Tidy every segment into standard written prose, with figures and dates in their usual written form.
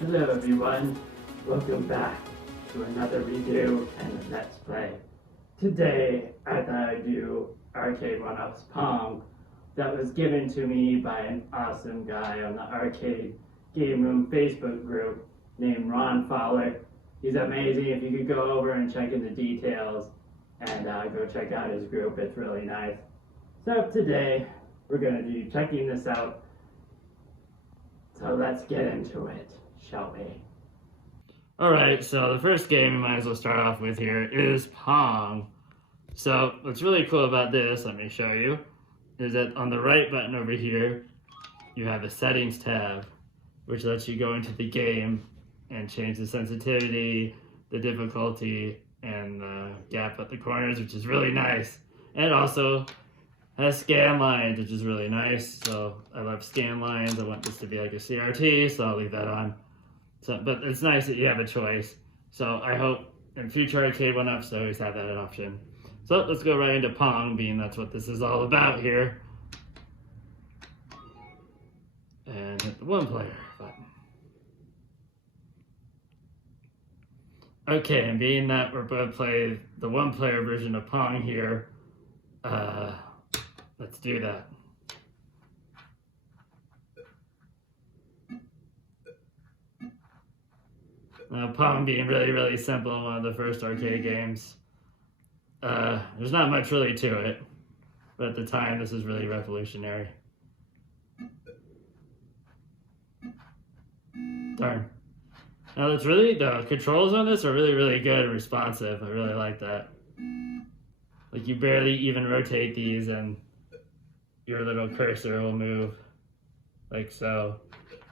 Hello everyone, welcome back to another review and Let's Play. Today I thought I'd do Arcade1up's Pong that was given to me by an awesome guy on the Arcade Game Room Facebook group named Ron Fowler. He's amazing. If you could go over and check in the details and go check out his group, it's really nice. So today we're going to be checking this out. So let's get into it, shall we? Alright, so the first game we might as well start off with here is Pong. So what's really cool about this, let me show you, is that on the right button over here, you have a settings tab, which lets you go into the game and change the sensitivity, the difficulty, and the gap at the corners, which is really nice. And it also has scan lines, which is really nice. So I love scan lines. I want this to be like a CRT, so I'll leave that on. So, but it's nice that you have a choice. So I hope in future Arcade1ups I always have that option. So let's go right into Pong, being that's what this is all about here. And hit the one player button. Okay, and being that we're going to play the one player version of Pong here, let's do that. Pong being really simple, one of the first arcade games. There's not much really to it, but at the time this is really revolutionary. Darn. Now it's really, the controls on this are really good and responsive. I really like that. Like you barely even rotate these and your little cursor will move like so.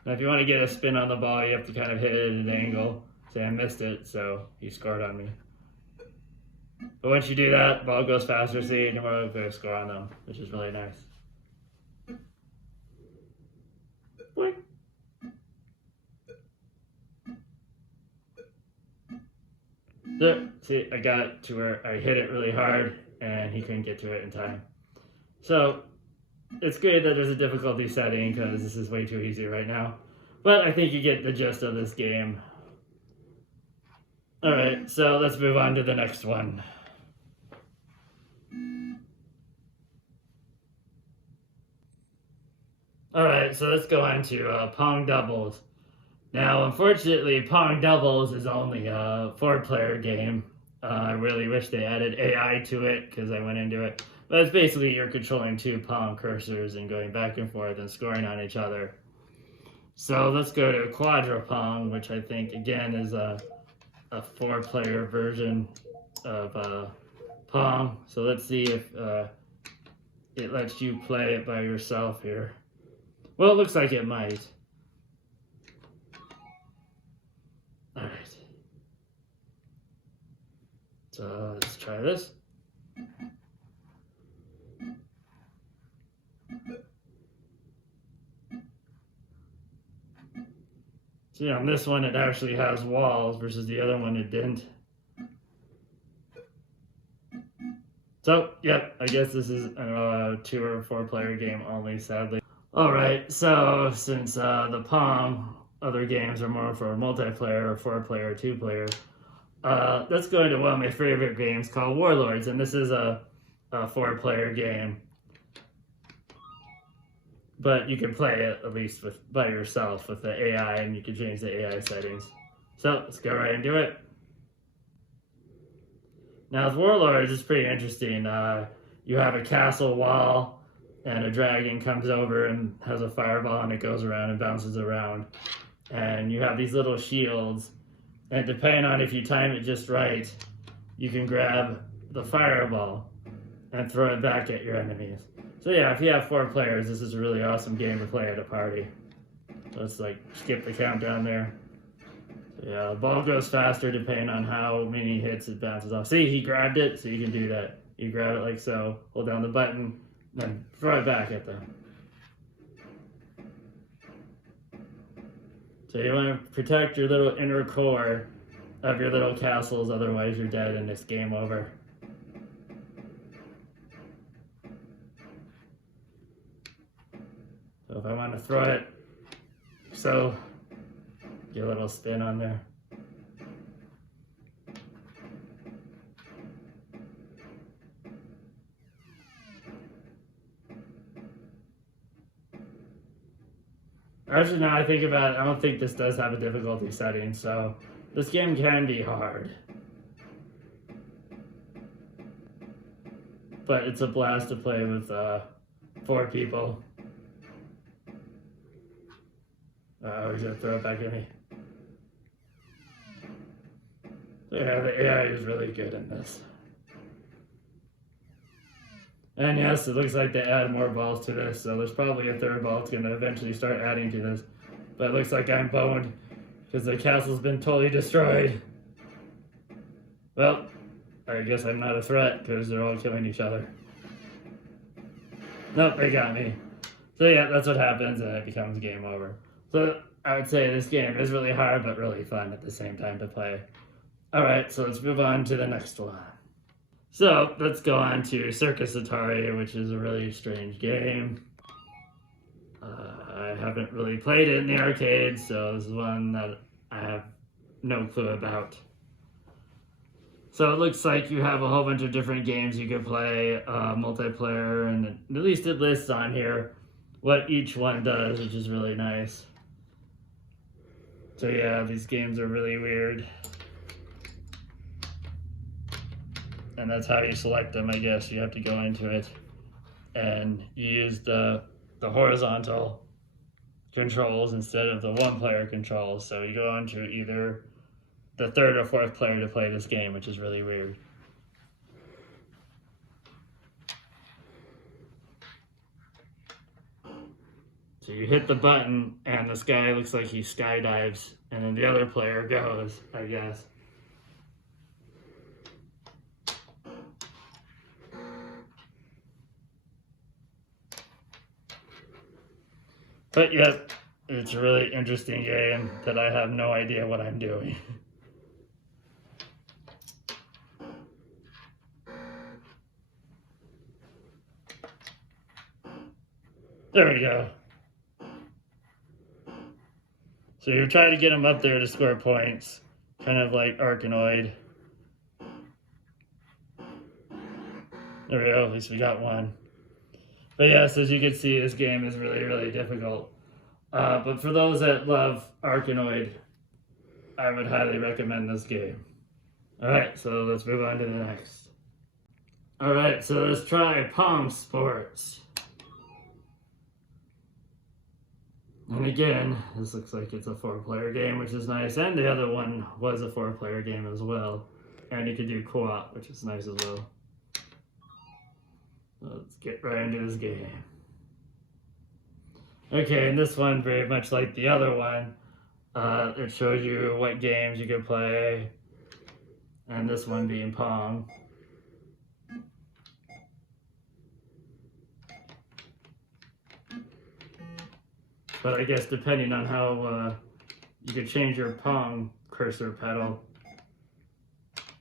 Now if you want to get a spin on the ball, you have to kind of hit it at an angle. Say I missed it, so he scored on me. But once you do that, ball goes faster, so you more likely to score on them, which is really nice. Boing. There, see, I got it to where I hit it really hard and he couldn't get to it in time. So it's great that there's a difficulty setting because this is way too easy right now. But I think you get the gist of this game. Alright, so let's move on to the next one. Alright, so let's go on to Pong Doubles. Now, unfortunately, Pong Doubles is only a 4-player game. I really wish they added AI to it because I went into it. But it's basically you're controlling 2 Pong cursors and going back and forth and scoring on each other. So let's go to Quadra Pong, which I think, again, is a 4-player version of Pong. So let's see if it lets you play it by yourself here. Well, it looks like it might. Alright. So let's try this. See, on this one it actually has walls versus the other one it didn't. So, yep, I guess this is a 2 or 4-player game only, sadly. Alright, so since the Pong other games are more for multiplayer or 4-player or 2-player, let's go into one of my favorite games called Warlords, and this is a 4-player game. But you can play it at least by yourself with the AI, and you can change the AI settings. So let's go right into it. Now with Warlords, it's pretty interesting. You have a castle wall, and a dragon comes over and has a fireball, and it goes around and bounces around. And you have these little shields, and depending on if you time it just right, you can grab the fireball and throw it back at your enemies. So yeah, if you have 4 players, this is a really awesome game to play at a party. Let's like skip the countdown there. So yeah, the ball goes faster depending on how many hits it bounces off. See, he grabbed it, so you can do that. You grab it like so, hold down the button, then throw it back at them. So you want to protect your little inner core of your little castles, otherwise you're dead and it's game over. So if I want to throw it so Get a little spin on there. Actually, now I think about it, I don't think this does have a difficulty setting, so this game can be hard. But it's a blast to play with 4 people. He's gonna throw it back at me. Yeah, the AI is really good in this. And yes, it looks like they add more balls to this, so there's probably a 3rd ball that's gonna eventually start adding to this. But it looks like I'm boned because the castle's been totally destroyed. Well, I guess I'm not a threat because they're all killing each other. Nope, they got me. So yeah, that's what happens and it becomes game over. So I would say this game is really hard but really fun at the same time to play. Alright, so let's move on to the next one. So let's go on to Circus Atari, which is a really strange game. I haven't really played it in the arcade, so this is one that I have no clue about. So it looks like you have a whole bunch of different games you could play, multiplayer, and at least it lists on here what each one does, which is really nice. So yeah, these games are really weird. And that's how you select them, I guess. You have to go into it and you use the horizontal controls instead of the 1-player controls. So you go on to either the 3rd or 4th player to play this game, which is really weird. So you hit the button and this guy looks like he skydives and then the other player goes, I guess. But yep, it's a really interesting game that I have no idea what I'm doing. There we go. So you're trying to get them up there to score points, kind of like Arcade. There we go, at least we got one. But yes, as you can see, this game is really, really difficult. But for those that love Arcade, I would highly recommend this game. Alright, so let's move on to the next. Alright, so let's try Pong Sports. And again, this looks like it's a 4-player game, which is nice. And the other one was a 4-player game as well. And you could do co-op, which is nice as well. Let's get right into this game. Okay, and this one, very much like the other one, it shows you what games you can play, and this one being Pong. But I guess depending on how you could change your Pong cursor pedal,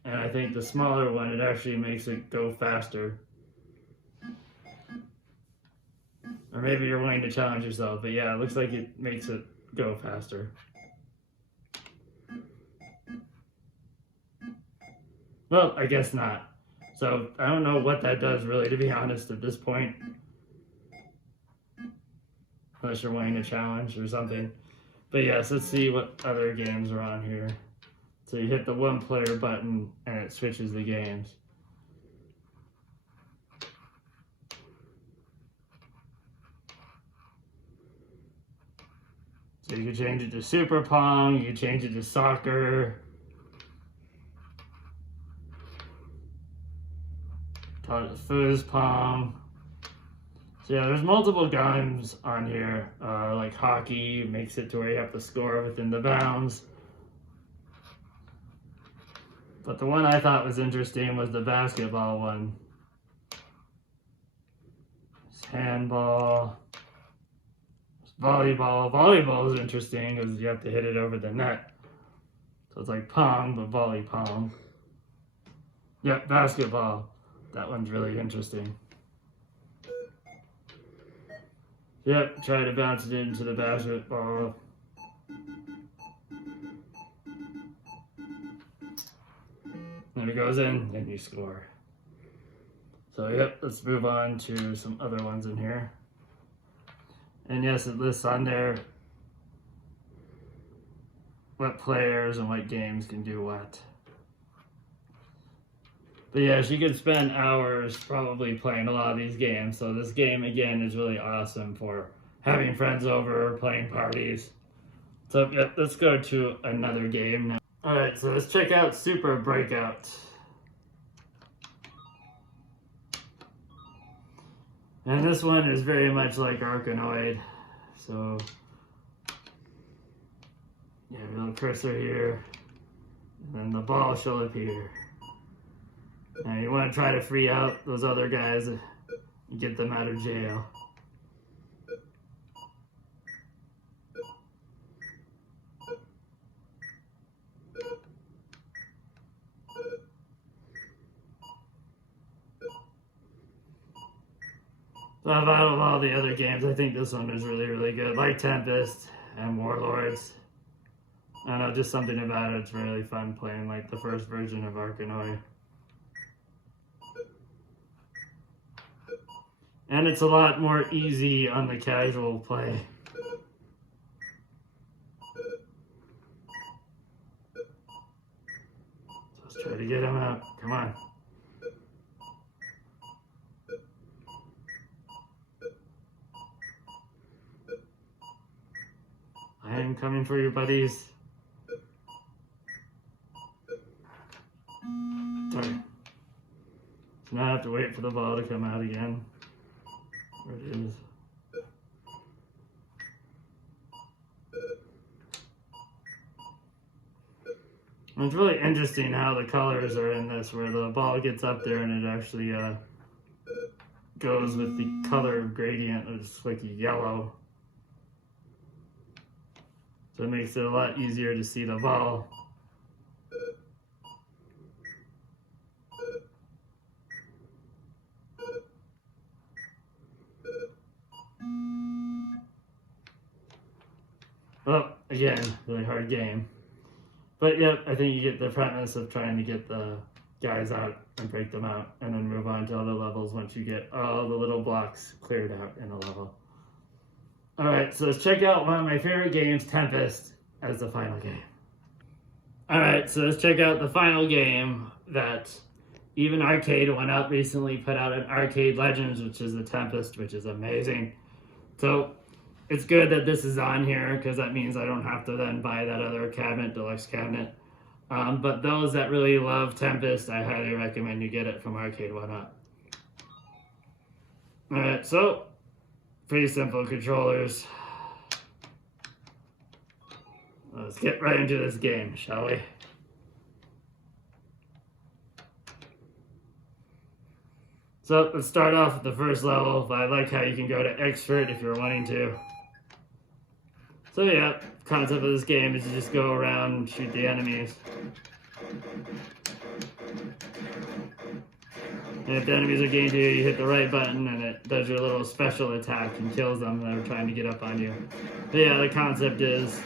and I think the smaller one, it actually makes it go faster. Or maybe you're willing to challenge yourself, but yeah, it looks like it makes it go faster. Well, I guess not. So, I don't know what that does really, to be honest, at this point. Unless you're willing to challenge or something. But yes, let's see what other games are on here. So you hit the 1-player button and it switches the games. So you can change it to Super Pong, you can change it to soccer, Fuzz Pong. So yeah, there's multiple games on here, like hockey makes it to where you have to score within the bounds. But the one I thought was interesting was the basketball one. It's handball. Volleyball. Volleyball is interesting because you have to hit it over the net. So it's like Pong, but volley Pong. Yep, basketball. That one's really interesting. Yep, try to bounce it into the basketball. cylinder goes in, then you score. So yep, let's move on to some other ones in here. And yes, it lists on there what players and what games can do what. But yes, you could spend hours probably playing a lot of these games. So this game, again, is really awesome for having friends over, playing parties. So yep, let's go to another game now. Alright, so let's check out Super Breakout. And this one is very much like Arcade. So you have a little cursor here, and then the ball shall appear. Now you want to try to free out those other guys and get them out of jail. So out of all the other games, I think this one is really, really good. Like Tempest and Warlords. I don't know, just something about it. It's really fun playing like the first version of Arcade. And it's a lot more easy on the casual play. So let's try to get him out. Come on. I am coming for you, buddies. Sorry. So now I have to wait for the ball to come out again. There it is. And it's really interesting how the colors are in this, where the ball gets up there and it actually goes with the color gradient. It's like a yellow. So it makes it a lot easier to see the ball. Well, again, really hard game. But yep, I think you get the premise of trying to get the guys out and break them out, and then move on to other levels once you get all the little blocks cleared out in a level. Alright, so let's check out one of my favorite games, Tempest, as the final game. Alright, so let's check out the final game that even Arcade1up recently put out, an Arcade Legends, which is the Tempest, which is amazing. So it's good that this is on here, because that means I don't have to then buy that other cabinet, deluxe cabinet. But those that really love Tempest, I highly recommend you get it from Arcade1up. Alright, so pretty simple controllers. Let's get right into this game, shall we? So let's start off with the first level. I like how you can go to expert if you're wanting to. So yeah, concept of this game is you just go around and shoot the enemies. And if the enemies are getting to you, you hit the right button and it does your little special attack and kills them that are trying to get up on you. But yeah, the concept is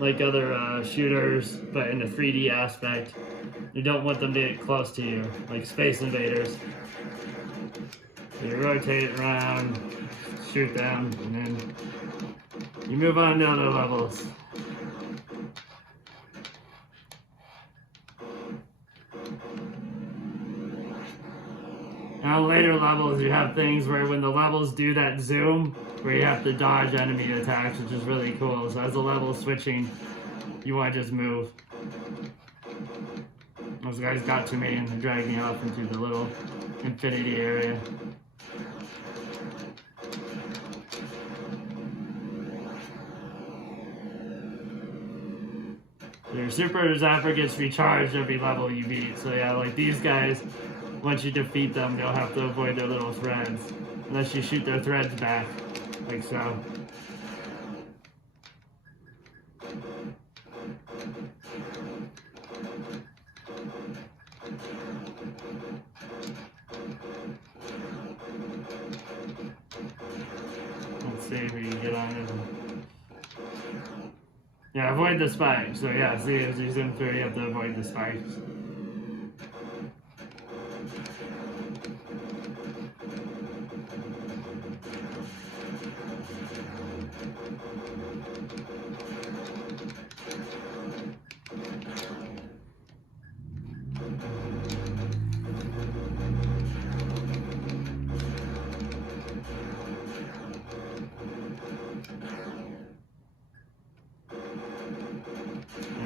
like other shooters, but in a 3D aspect. You don't want them to get close to you, like Space Invaders. So you rotate it around, shoot them, and then you move on to other levels. Now later levels you have things where when the levels do that zoom, where you have to dodge enemy attacks, which is really cool. So as the level's switching, you want to just move. Those guys got to me and they dragged me off into the little infinity area. Your super zapper gets recharged every level you beat. So yeah, like these guys, once you defeat them, you'll have to avoid their little threads. Unless you shoot their threads back, like so. Let's see if we can get on it. Yeah, avoid the spikes. So yeah, see, as you zoom through, you have to avoid the spikes.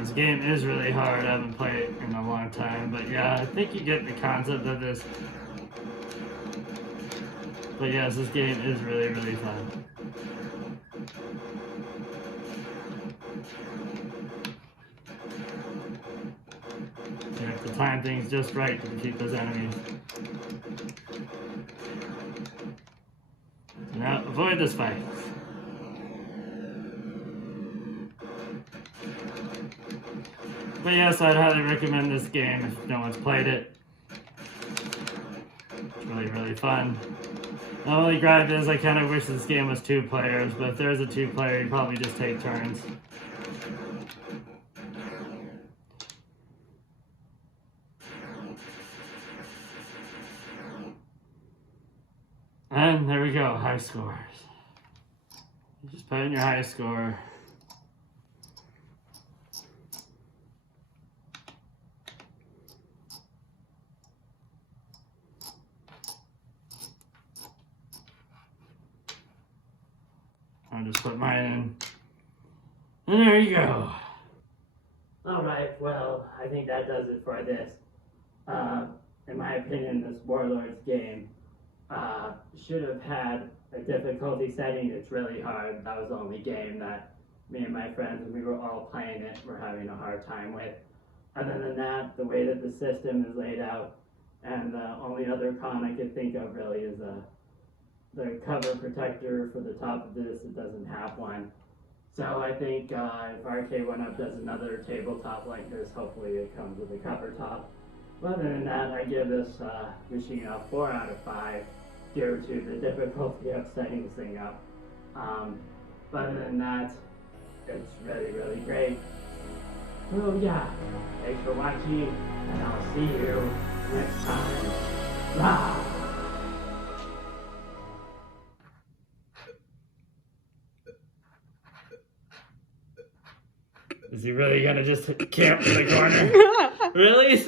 This game is really hard. I haven't played it in a long time, but yeah, I think you get the concept of this. But yes, this game is really, really fun. You have to time things just right to defeat those enemies. So now, avoid the spikes. But yes, I'd highly recommend this game if no one's played it. It's really, really fun. The only gripe is I kind of wish this game was 2 players, but if there's a 2-player, you probably just take turns. And there we go, high scores. You just put in your high score. I'll just put mine in. And there you go. Alright, well, I think that does it for this. In my opinion, this Warlords game should have had a difficulty setting. It's really hard. That was the only game that me and my friends, when we were all playing it, were having a hard time with. Other than that, the way that the system is laid out, and the only other con I could think of really is the cover protector for the top of this. It doesn't have one. So I think if Arcade1up does another tabletop like this, hopefully it comes with a cover top. But other than that, I give this machine a 4 out of 5 due to the difficulty of setting this thing up. But other than that, it's really, really great. So yeah, thanks for watching, and I'll see you next time. Rah! Is he really gonna just camp in the corner? Really?